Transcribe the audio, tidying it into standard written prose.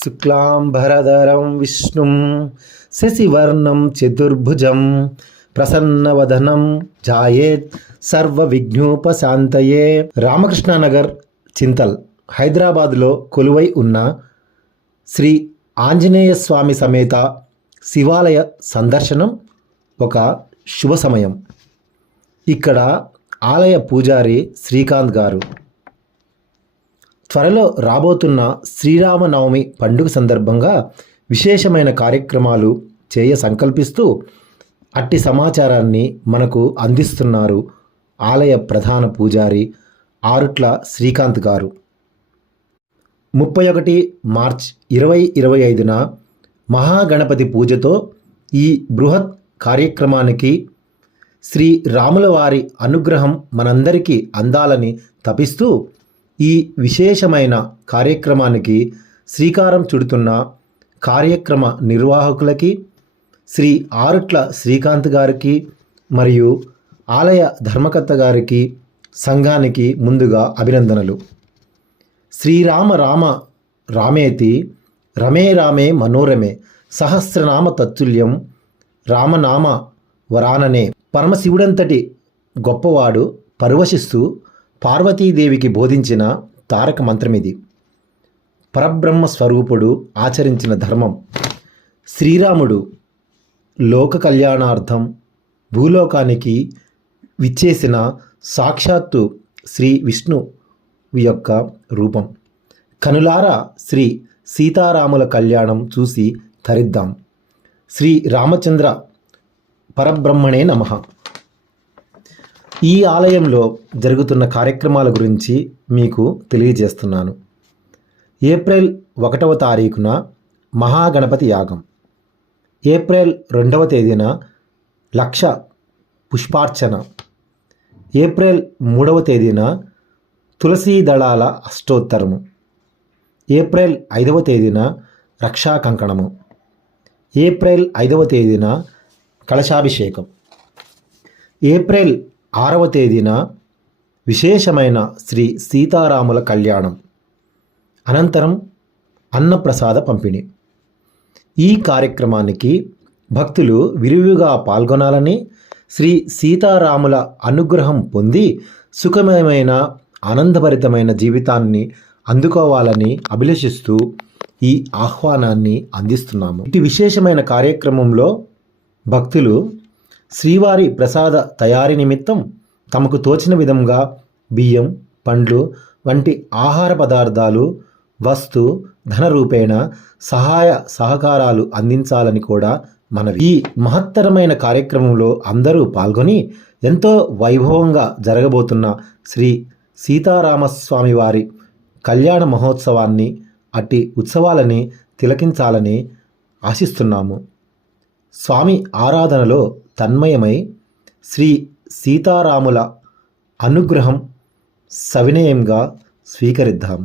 శుక్లాంబరధరం విష్ణుం శశివర్ణం చతుర్భుజం ప్రసన్నవదనం ఝాయేత్ సర్వవిఘ్నోపశాంతయే. రామకృష్ణానగర్, చింతల్, హైదరాబాదులో కొలువై ఉన్న శ్రీ ఆంజనేయ స్వామి సమేత శివాలయ సందర్శనం ఒక శుభ సమయం. ఇక్కడ ఆలయ పూజారి శ్రీకాంత్ గారు త్వరలో రాబోతున్న శ్రీరామనవమి పండుగ సందర్భంగా విశేషమైన కార్యక్రమాలు చేయ సంకల్పిస్తూ అట్టి సమాచారాన్ని మనకు అందిస్తున్నారు ఆలయ ప్రధాన పూజారి ఆరుట్ల శ్రీకాంత్ గారు. 31 మార్చ్ 2025న మహాగణపతి పూజతో ఈ బృహత్ కార్యక్రమానికి శ్రీ రాముల వారి అనుగ్రహం మనందరికీ అందాలని తపిస్తూ ఈ విశేషమైన కార్యక్రమానికి శ్రీకారం చుడుతున్న కార్యక్రమ నిర్వాహకులకి, శ్రీ ఆరుట్ల శ్రీకాంత్ గారికి మరియు ఆలయ ధర్మకర్త గారికి, సంఘానికి ముందుగా అభినందనలు. శ్రీరామ రామ రామేతి రమే రామే మనోరమే సహస్రనామ తత్తుల్యం రామనామ వరాననే. పరమశివుడంతటి గొప్పవాడు పరవశిస్తూ పార్వతీదేవికి బోధించిన తారక మంత్రమిది. పరబ్రహ్మ స్వరూపుడు ఆచరించిన ధర్మం. శ్రీరాముడు లోక కళ్యాణార్థం భూలోకానికి విచ్చేసిన సాక్షాత్తు శ్రీ విష్ణు యొక్క రూపం. కనులారా శ్రీ సీతారాముల కళ్యాణం చూసి తరిద్దాం. శ్రీ రామచంద్ర పరబ్రహ్మణే నమః. ఈ ఆలయంలో జరుగుతున్న కార్యక్రమాల గురించి మీకు తెలియజేస్తున్నాను. ఏప్రిల్ 1వ తారీఖున మహాగణపతి యాగం, ఏప్రిల్ 2వ తేదీన లక్ష పుష్పార్చన, ఏప్రిల్ 3వ తేదీన తులసీ దళాల అష్టోత్తరము, ఏప్రిల్ 5వ తేదీన రక్షా కంకణము, ఏప్రిల్ 5వ తేదీన కలశాభిషేకం, ఏప్రిల్ 6వ తేదీన విశేషమైన శ్రీ సీతారాముల కళ్యాణం, అనంతరం అన్నప్రసాద పంపిణీ. ఈ కార్యక్రమానికి భక్తులు విరివిగా పాల్గొనాలని, శ్రీ సీతారాముల అనుగ్రహం పొంది సుఖమయమైన ఆనందభరితమైన జీవితాన్ని అందుకోవాలని అభిలషిస్తూ ఈ ఆహ్వానాన్ని అందిస్తున్నాము. ఇటు విశేషమైన కార్యక్రమంలో భక్తులు శ్రీవారి ప్రసాద తయారీ నిమిత్తం తమకు తోచిన విధంగా బియ్యం, పండ్లు వంటి ఆహార పదార్థాలు, వస్తు ధన రూపేణ సహాయ సహకారాలు అందించాలని కూడా మనవి. ఈ మహత్తరమైన కార్యక్రమంలో అందరూ పాల్గొని ఎంతో వైభవంగా జరగబోతున్న శ్రీ సీతారామస్వామి వారి కళ్యాణ మహోత్సవాన్ని, అట్టి ఉత్సవాలని తిలకించాలని ఆశిస్తున్నాము. స్వామి ఆరాధనలో తన్మయమై శ్రీ సీతారాముల అనుగ్రహం సవినయంగా స్వీకరిద్దాం.